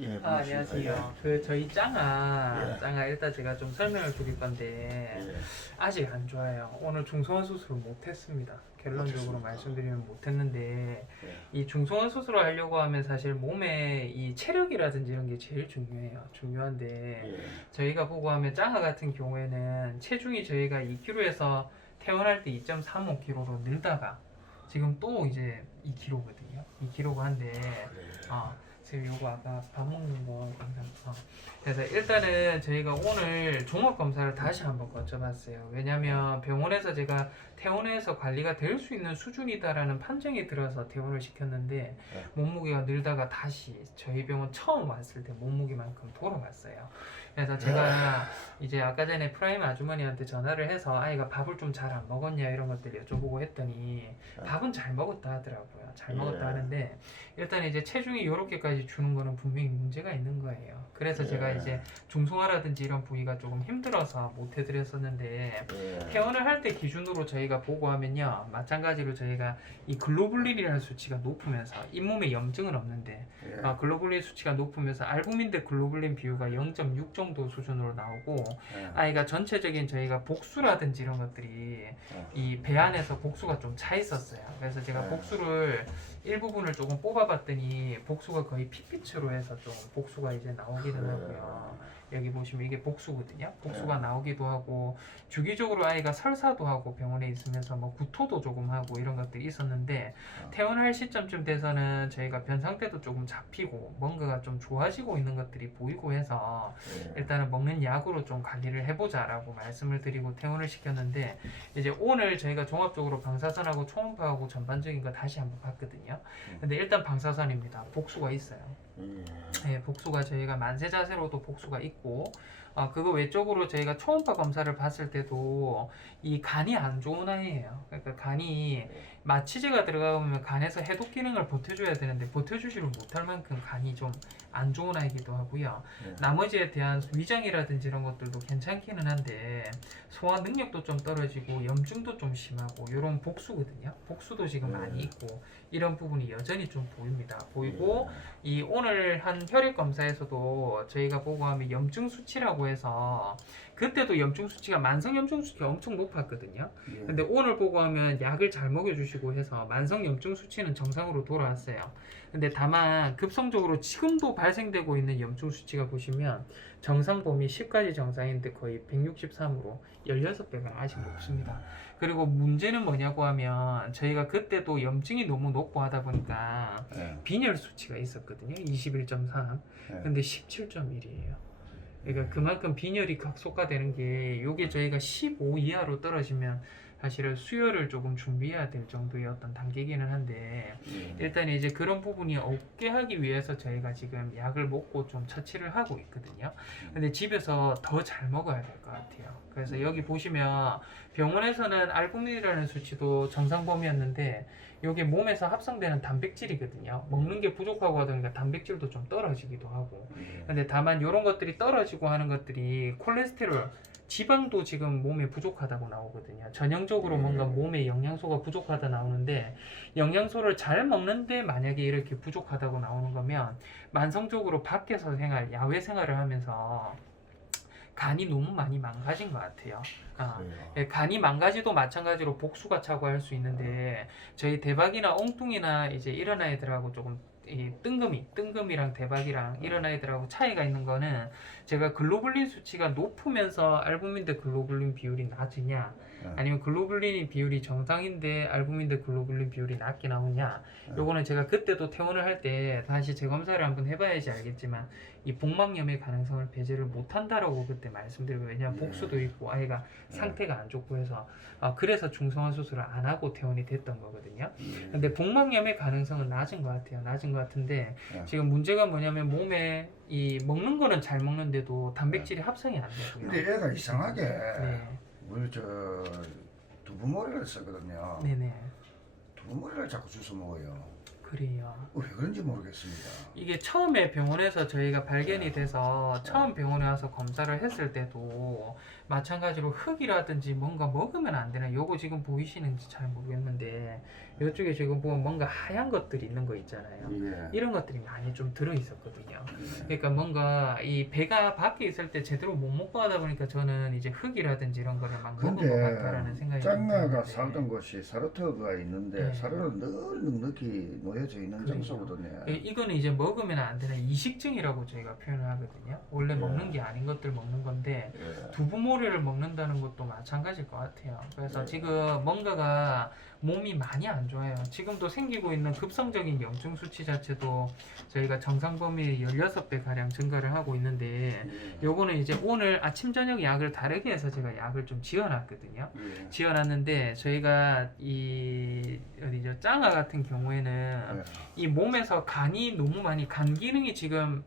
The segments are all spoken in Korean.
예, 안녕하세요. 저희 짱아 일단 제가 좀 설명을 드릴 건데 예. 아직 안 좋아요. 오늘 중성화 수술을 못했습니다. 결론적으로 못했습니까? 말씀드리면 못했는데 예. 이 중성화 수술을 하려고 하면 사실 몸에 이 체력이라든지 이런 게 제일 중요해요. 중요한데 예. 저희가 보고 하면 짱아 같은 경우에는 체중이 저희가 2kg에서 태어날 때 2.35kg로 늘다가 지금 또 이제 2kg거든요. 2kg가 한데 지금 요거 아까 밥 먹는 거 항상 그래서 일단은 저희가 오늘 종합 검사를 다시 한번 거쳐봤어요. 왜냐면 병원에서 제가 퇴원해서 관리가 될 수 있는 수준이다라는 판정이 들어서 퇴원을 시켰는데 몸무게가 늘다가 다시 저희 병원 처음 왔을 때 몸무게만큼 돌아왔어요. 그래서 제가 이제 아까 전에 프라임 아주머니한테 전화를 해서 아이가 밥을 좀 잘 안 먹었냐 이런 것들 여쭤보고 했더니 밥은 잘 먹었다 하더라고요. 잘 먹었다 하는데 일단 이제 체중이 이렇게까지 주는 거는 분명히 문제가 있는 거예요. 그래서 제가 이제 중성화라든지 이런 부위가 조금 힘들어서 못 해드렸었는데 퇴원을 할 때 기준으로 저희가 보고 하면요, 마찬가지로 저희가 이 글로불린이라는 수치가 높으면서 잇몸에 염증은 없는데 글로불린 수치가 높으면서 알부민 대 글로불린 비율가 0.6 정도 수준으로 나오고 아이가 전체적인 저희가 복수라든지 이런 것들이 이 배 안에서 복수가 좀 차 있었어요. 그래서 제가 복수를 일부분을 조금 뽑아봤더니 복수가 거의 핏빛으로 해서 좀 복수가 이제 나오기도 하고요. 여기 보시면 이게 복수거든요. 복수가 나오기도 하고 주기적으로 아이가 설사도 하고 병원에 있으면서 뭐 구토도 조금 하고 이런 것들이 있었는데 퇴원할 시점쯤 돼서는 저희가 변 상태도 조금 잡히고 뭔가가 좀 좋아지고 있는 것들이 보이고 해서 일단은 먹는 약으로 좀 관리를 해보자라고 말씀을 드리고 퇴원을 시켰는데 이제 오늘 저희가 종합적으로 방사선하고 초음파하고 전반적인 거 다시 한번 봤거든요. 근데 일단 방사선입니다. 복수가 있어요. 네, 복수가 저희가 만세 자세로도 복수가 있고 그거 외적으로 저희가 초음파 검사를 봤을 때도 이 간이 안 좋은 아이예요. 그러니까 간이 마취제가 들어가면 간에서 해독 기능을 버텨줘야 되는데 버텨주지를 못할 만큼 간이 좀 안 좋은 아이기도 하고요. 나머지에 대한 위장이라든지 이런 것들도 괜찮기는 한데 소화 능력도 좀 떨어지고 염증도 좀 심하고 이런 복수거든요. 복수도 지금 많이 있고 이런 부분이 여전히 좀 보입니다. 보이고 이 오늘 한 혈액 검사에서도 저희가 보고 하면 염증 수치라고 해서 그때도 염증 수치가 만성 염증 수치가 엄청 높았거든요. 근데 오늘 보고 하면 약을 잘 먹여주시고 해서 만성 염증 수치는 정상으로 돌아왔어요. 근데 다만 급성적으로 지금도 발생되고 있는 염증 수치가 보시면 정상 범위 10까지 정상인데 거의 163으로 16배가 아직 높습니다. 그리고 문제는 뭐냐고 하면 저희가 그때도 염증이 너무 높고 하다 보니까 빈혈 수치가 있었거든요. 21.3 근데 17.1이에요. 그러니까 그만큼 빈혈이 각속화되는 게 요게 저희가 15 이하로 떨어지면 사실은 수혈을 조금 준비해야 될 정도의 어떤 단계이기는 한데 일단 이제 그런 부분이 없게 하기 위해서 저희가 지금 약을 먹고 좀 처치를 하고 있거든요. 근데 집에서 더 잘 먹어야 될 것 같아요. 그래서 여기 보시면 병원에서는 알부민이라는 수치도 정상 범위였는데 이게 몸에서 합성되는 단백질이거든요. 먹는 게 부족하고 하니까 단백질도 좀 떨어지기도 하고. 근데 다만 이런 것들이 떨어지고 하는 것들이 콜레스테롤, 지방도 지금 몸에 부족하다고 나오거든요. 전형적으로 뭔가 몸에 영양소가 부족하다 나오는데 영양소를 잘 먹는데 만약에 이렇게 부족하다고 나오는 거면 만성적으로 밖에서 야외 생활을 하면서 간이 너무 많이 망가진 것 같아요. 간이 망가지도 마찬가지로 복수가 차고 할 수 있는데 저희 대박이나 엉뚱이나 이제 이런 아이들하고 조금 이 뜬금이랑 대박이랑 이런 아이들하고 차이가 있는 거는 제가 글로불린 수치가 높으면서 알부민 대 글로불린 비율이 낮으냐 아니면 글로불린 비율이 정상인데 알부민 대 글로불린 비율이 낮게 나오냐 요거는 제가 그때도 퇴원을 할 때 다시 재검사를 한번 해봐야지 알겠지만 이 복막염의 가능성을 배제를 못한다라고 그때 말씀드리고 왜냐면 복수도 있고 아이가 상태가 안 좋고 해서 그래서 중성화 수술을 안 하고 퇴원이 됐던 거거든요. 근데 복막염의 가능성은 낮은 것 같아요. 낮은 것 같은데 지금 문제가 뭐냐면 몸에 이 먹는 거는 잘 먹는데도 단백질이 합성이 안 되고요. 근데 얘가 이상하게 우리 두부머리를 쓰거든요. 네네. 두부머리를 자꾸 주워 먹어요. 그래요. 왜 그런지 모르겠습니다. 이게 처음에 병원에서 저희가 발견이 돼서 처음 병원에 와서 검사를 했을 때도 마찬가지로 흙이라든지 뭔가 먹으면 안 되나, 요거 지금 보이시는지 잘 모르겠는데 이쪽에 지금 보면 뭔가 하얀 것들이 있는 거 있잖아요. 예. 이런 것들이 많이 좀 들어 있었거든요. 예. 그러니까 뭔가 이 배가 밖에 있을 때 제대로 못 먹고 하다 보니까 저는 이제 흙이라든지 이런 거를 막 먹은 것 같다라는 생각이 좀 짱나가 드는데. 살던 곳이 사르터가 있는데 네. 사르는 늘 넉넉히 놓여져 있는 그러니까. 장소거든요. 이거는 이제 먹으면 안 되는 이식증이라고 저희가 표현을 하거든요. 원래 예. 먹는 게 아닌 것들 먹는 건데 예. 두부모리를 먹는다는 것도 마찬가지일 것 같아요. 그래서 네. 지금 뭔가가 몸이 많이 안 좋아요. 지금도 생기고 있는 급성적인 염증 수치 자체도 저희가 정상 범위의 16배 가량 증가를 하고 있는데 예. 요거는 이제 오늘 아침 저녁 약을 다르게 해서 제가 약을 좀 지어놨거든요. 예. 지어놨는데 저희가 이 어디죠, 짱아 같은 경우에는 예. 이 몸에서 간이 너무 많이, 간 기능이 지금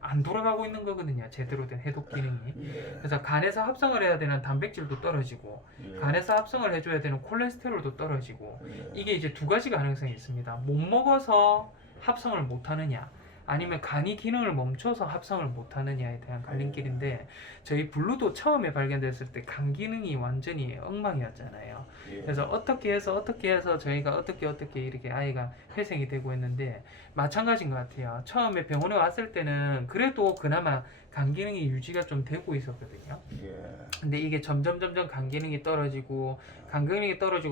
안 돌아가고 있는 거거든요. 제대로 된 해독 기능이. 예. 그래서 간에서 합성을 해야 되는 단백질도 떨어지고 예. 간에서 합성을 해줘야 되는 콜레스테롤도 떨어지고, 예. 이게 이제 두 가지 가능성이 있습니다. 못 먹어서 합성을 못 하느냐, 아니면 간이 기능을 멈춰서 합성을 못 하느냐에 대한 갈림길인데, 저희 블루도 처음에 발견됐을 때 간 기능이 완전히 엉망이었잖아요. 예. 그래서 어떻게 해서 저희가 어떻게 이렇게 아이가 회생이 되고 있는데, 마찬가지인 것 같아요. 처음에 병원에 왔을 때는 그래도 그나마 간 기능이 유지가 좀 되고 있었거든요. 예. 근데 이게 점점 간 기능이 떨어지고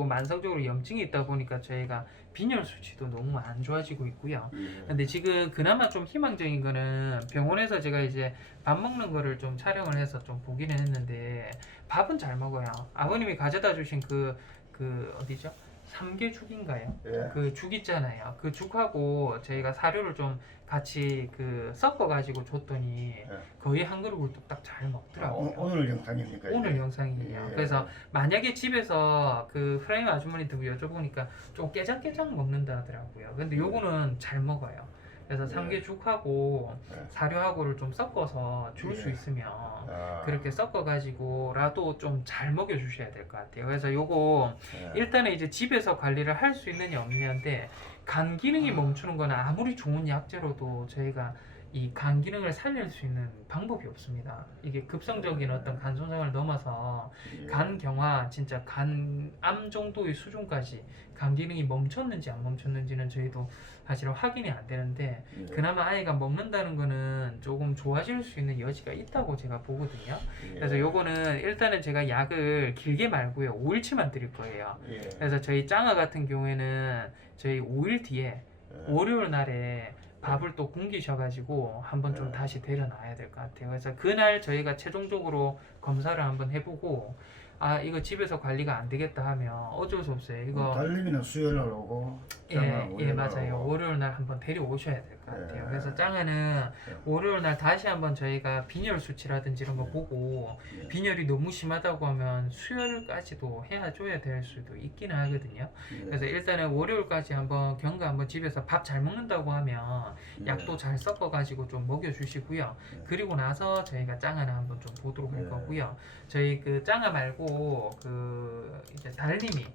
만성적으로 염증이 있다 보니까 저희가 빈혈 수치도 너무 안 좋아지고 있고요. 예. 근데 지금 그나마 좀 희망적인 거는 병원에서 제가 이제 밥 먹는 거를 좀 촬영을 해서 좀 보기는 했는데, 밥은 잘 먹어요. 아버님이 가져다 주신 그 어디죠? 삼계죽인가요? 예. 그 죽 있잖아요. 그 죽하고 저희가 사료를 좀 같이 섞어가지고 줬더니 거의 한 그릇을 뚝딱 잘 먹더라고요. 오늘 영상입니까? 이게? 오늘 영상이에요. 예. 그래서 만약에 집에서 그 프라임 아주머니한테 여쭤보니까 좀 깨작깨작 먹는다 하더라고요. 근데 요거는 잘 먹어요. 그래서 삼계죽하고 예. 사료하고를 좀 섞어서 줄 수 예. 있으면 아. 그렇게 섞어가지고라도 좀 잘 먹여주셔야 될 것 같아요. 그래서 요거 예. 일단은 이제 집에서 관리를 할 수 있느냐 없느냐인데, 간 기능이 멈추는 거는 아무리 좋은 약제로도 저희가 이 간 기능을 살릴 수 있는 방법이 없습니다. 이게 급성적인 어떤 간 손상을 넘어서 예. 간 경화, 진짜 간암 정도의 수준까지 간 기능이 멈췄는지 안 멈췄는지는 저희도 사실 확인이 안 되는데, 예. 그나마 아이가 먹는다는 거는 조금 좋아질 수 있는 여지가 있다고 제가 보거든요. 예. 그래서 요거는 일단은 제가 약을 길게 말고요, 5일치만 드릴 거예요. 예. 그래서 저희 짱아 같은 경우에는 저희 5일 뒤에 예. 월요일 날에 밥을 또 굶기셔가지고 한번 좀 네. 다시 데려놔야 될 것 같아요. 그래서 그날 저희가 최종적으로 검사를 한번 해보고, 아 이거 집에서 관리가 안 되겠다 하면 어쩔 수 없어요. 이거 달림이는 수요일 날 오고 짱은 예 월요일 날 맞아요. 오고. 월요일 날 한번 데려오셔야 될 것 같아요. 예. 그래서 짱에는 월요일 날 다시 한번 저희가 빈혈 수치라든지 이런 거 보고, 예. 빈혈이 너무 심하다고 하면 수혈까지도 해줘야 될 수도 있기는 하거든요. 예. 그래서 일단은 월요일까지 한번 경과 한번 집에서 밥 잘 먹는다고 하면 예. 약도 잘 섞어가지고 좀 먹여주시고요. 예. 그리고 나서 저희가 짱아를 한번 좀 보도록 할 예. 거고요. 저희 그 짱아 말고 그 이제 달님이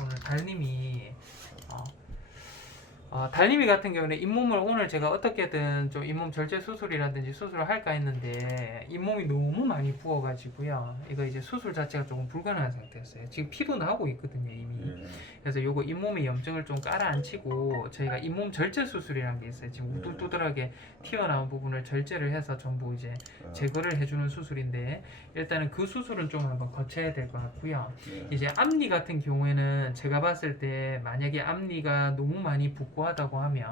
오늘 달님이 달님이 같은 경우는 잇몸을 오늘 제가 어떻게든 좀 잇몸 절제 수술이라든지 수술을 할까 했는데 잇몸이 너무 많이 부어가지고요. 이거 이제 수술 자체가 조금 불가능한 상태였어요. 지금 피도 나고 있거든요 이미. 예. 그래서 요거 잇몸에 염증을 좀 깔아앉히고 저희가 잇몸 절제 수술이라는 게 있어요. 지금 우둘두둘하게 튀어나온 부분을 절제를 해서 전부 이제 제거를 해주는 수술인데, 일단은 그 수술은 좀 한번 거쳐야 될 것 같고요. 예. 이제 앞니 같은 경우에는 제가 봤을 때 만약에 앞니가 너무 많이 붓고 하다고 하면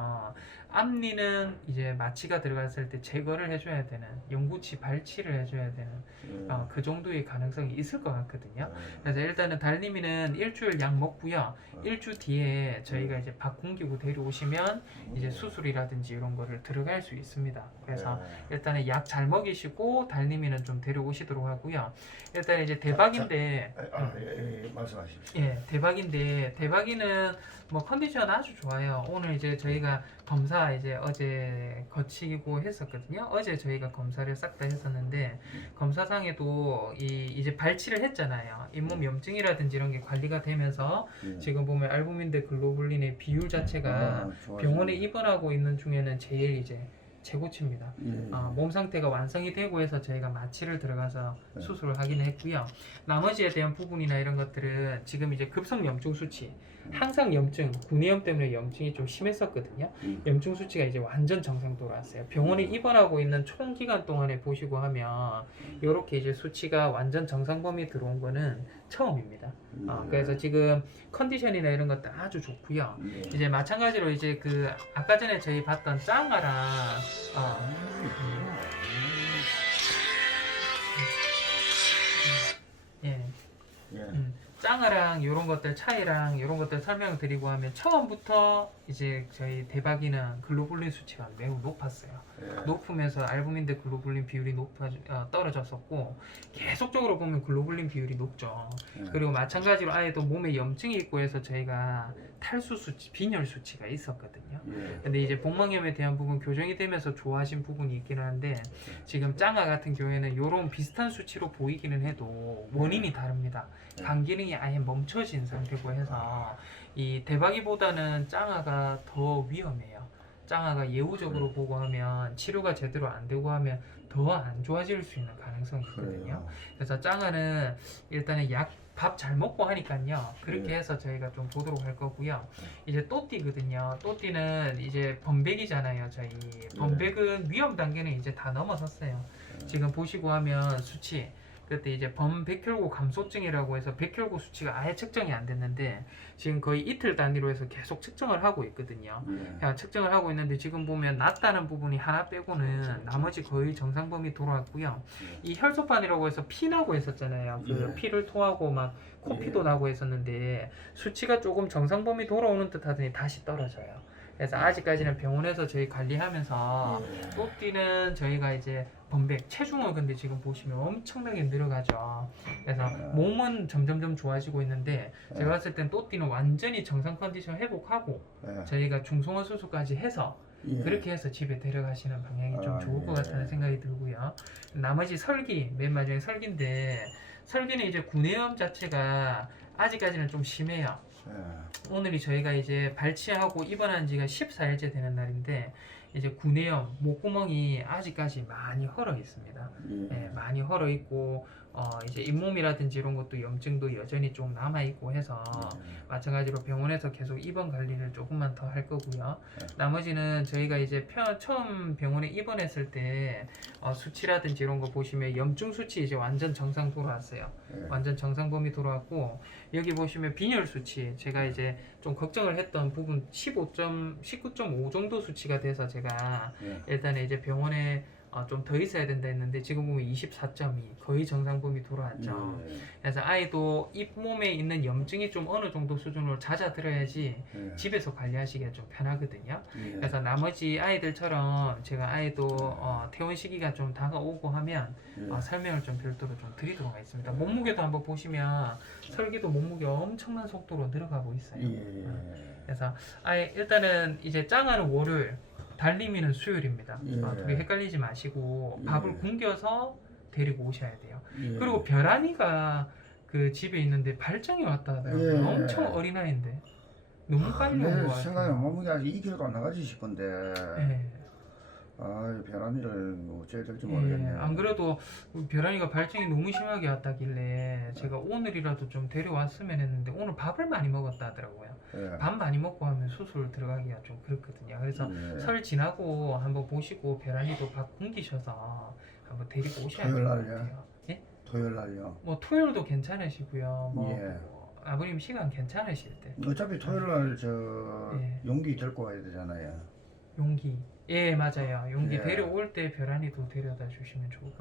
앞니는 이제 마취가 들어갔을 때 제거를 해줘야 되는, 영구치 발치를 해줘야 되는 그 정도의 가능성이 있을 것 같거든요. 그래서 일단은 달님이는 일주일 약 먹고요. 일주 뒤에 저희가 이제 밥 굶기고 데려오시면 이제 수술이라든지 이런 거를 들어갈 수 있습니다. 그래서 일단은 약 잘 먹이시고 달님이는 좀 데려오시도록 하고요. 일단 이제 대박인데 말씀하십시오. 예, 대박인데 대박이는 뭐 컨디션 아주 좋아요. 오늘 이제 저희가 검사 다 이제 어제 거치고 했었거든요. 어제 저희가 검사를 싹 다 했었는데 검사상에도 이제 발치를 했잖아요. 잇몸 염증이라든지 이런 게 관리가 되면서 예. 지금 보면 알부민 대 글로불린의 비율 자체가 좋아지네. 병원에 입원하고 있는 중에는 제일 이제 최고치입니다. 예. 몸 상태가 완성이 되고 해서 저희가 마취를 들어가서 네. 수술을 하긴 했고요. 나머지에 대한 부분이나 이런 것들은 지금 이제 급성 염증 수치, 항상 염증, 구내염 때문에 염증이 좀 심했었거든요. 염증 수치가 이제 완전 정상 돌아왔어요. 병원에 입원하고 있는 총 기간 동안에 보시고 하면 이렇게 이제 수치가 완전 정상 범위 들어온 거는 처음입니다. 그래서 지금 컨디션이나 이런 것도 아주 좋고요. 예. 이제 마찬가지로 이제 그 아까 전에 저희 봤던 짱아랑 예, 예. 짱아랑 이런 것들 차이랑 이런 것들 설명드리고 하면 처음부터 이제 저희 대박이는 글로불린 수치가 매우 높았어요. 예. 높으면서 알부민 대 글로불린 비율이 떨어졌었고 계속적으로 보면 글로불린 비율이 높죠. 예. 그리고 마찬가지로 아예도 몸에 염증이 있고 해서 저희가 탈수 수치, 빈혈 수치가 있었거든요. 예. 근데 이제 복막염에 대한 부분 교정이 되면서 좋아진 부분이 있기는 한데 지금 짱아 같은 경우에는 이런 비슷한 수치로 보이기는 해도 원인이 다릅니다. 간 기능이 아예 멈춰진 상태고 해서 이 대박이보다는 짱아가 더 위험해요. 짱아가 예후적으로 보고 하면 치료가 제대로 안 되고 하면 더 안 좋아질 수 있는 가능성이 있거든요. 그래요. 그래서 짱아는 일단은 밥 잘 먹고 하니까요. 그렇게 네. 해서 저희가 좀 보도록 할 거고요. 이제 또띠거든요. 또띠는 이제 범백이잖아요. 저희 범백은 위험 단계는 이제 다 넘어섰어요. 지금 보시고 하면 수치 그때 이제 범백혈구 감소증이라고 해서 백혈구 수치가 아예 측정이 안 됐는데 지금 거의 이틀 단위로 해서 계속 측정을 하고 있거든요. 예. 측정을 하고 있는데 지금 보면 낮다는 부분이 하나 빼고는 나머지 거의 정상 범위 돌아왔고요. 이 혈소판이라고 해서 피 나고 했었잖아요. 그 예. 피를 토하고 막 코피도 나고 했었는데 수치가 조금 정상 범위 돌아오는 듯 하더니 다시 떨어져요. 그래서 아직까지는 병원에서 저희 관리하면서 또띠는 저희가 이제 범백, 체중은 근데 지금 보시면 엄청나게 늘어가죠. 그래서 몸은 점점점 좋아지고 있는데 제가 봤을 땐 또띠는 완전히 정상 컨디션 회복하고 예. 저희가 중성화 수술까지 해서 예. 그렇게 해서 집에 데려가시는 방향이 좀 좋을 것 예. 같다는 생각이 들고요. 나머지 설기, 맨 마지막에 설기인데 설기는 이제 구내염 자체가 아직까지는 좀 심해요. 예. 오늘이 저희가 이제 발치하고 입원한 지가 14일째 되는 날인데 이제 구내염, 목구멍이 아직까지 많이 헐어 있습니다. 예. 많이 헐어 있고 이제 잇몸이라든지 이런 것도 염증도 여전히 좀 남아 있고 해서 마찬가지로 병원에서 계속 입원 관리를 조금만 더 할 거고요. 나머지는 저희가 이제 처음 병원에 입원했을 때 수치라든지 이런 거 보시면 염증 수치 이제 완전 정상 돌아왔어요. 예. 완전 정상 범위 돌아왔고 여기 보시면 빈혈 수치 제가 이제 좀 걱정을 했던 부분 19.5 정도 수치가 돼서 제가 예. 일단 이제 병원에 좀 더 있어야 된다 했는데 지금 보면 24.2 거의 정상 범위 돌아왔죠. 예. 그래서 아이도 잇몸에 있는 염증이 좀 어느 정도 수준으로 잦아들어야지 예. 집에서 관리하시기가 좀 편하거든요. 예. 그래서 나머지 아이들처럼 제가 아이도 퇴원 시기가 좀 다가오고 하면 예. 설명을 좀 별도로 좀 드리도록 하겠습니다. 몸무게도 한번 보시면 설기도 몸무게 엄청난 속도로 늘어가고 있어요. 예. 그래서 아예 일단은 이제 짱아는 월요일, 달리미는 수요일입니다. 예. 둘이 헷갈리지 마시고 예. 밥을 굶겨서 데리고 오셔야 돼요. 예. 그리고 별안이가 그 집에 있는데 발정이 왔다 하더라고요. 예. 엄청 어린아이인데 너무 빨리 온 내 것 생각에 같아요. 몸무게 아직 2kg도 안 나가지 싶은데 예. 별안이를 어찌해야 될지 예, 모르겠네. 안 그래도 별안이가 발정이 너무 심하게 왔다길래 제가 오늘이라도 좀 데려왔으면 했는데 오늘 밥을 많이 먹었다 하더라고요. 예. 밥 많이 먹고 하면 수술 들어가기가 좀 그렇거든요. 그래서 예. 설 지나고 한번 보시고 별안이도 밥 굶기셔서 한번 데리고 오셔야 될 토요일 것 날요? 같아요. 예? 토요일 날요. 뭐 토요일도 괜찮으시고요. 뭐 예. 아버님 시간 괜찮으실 때 어차피 토요일 날 예. 용기 데리고 와야 되잖아요. 용기 예 맞아요. 용기 예. 데려올 때 별안이도 데려다 주시면 좋을 것 같아요.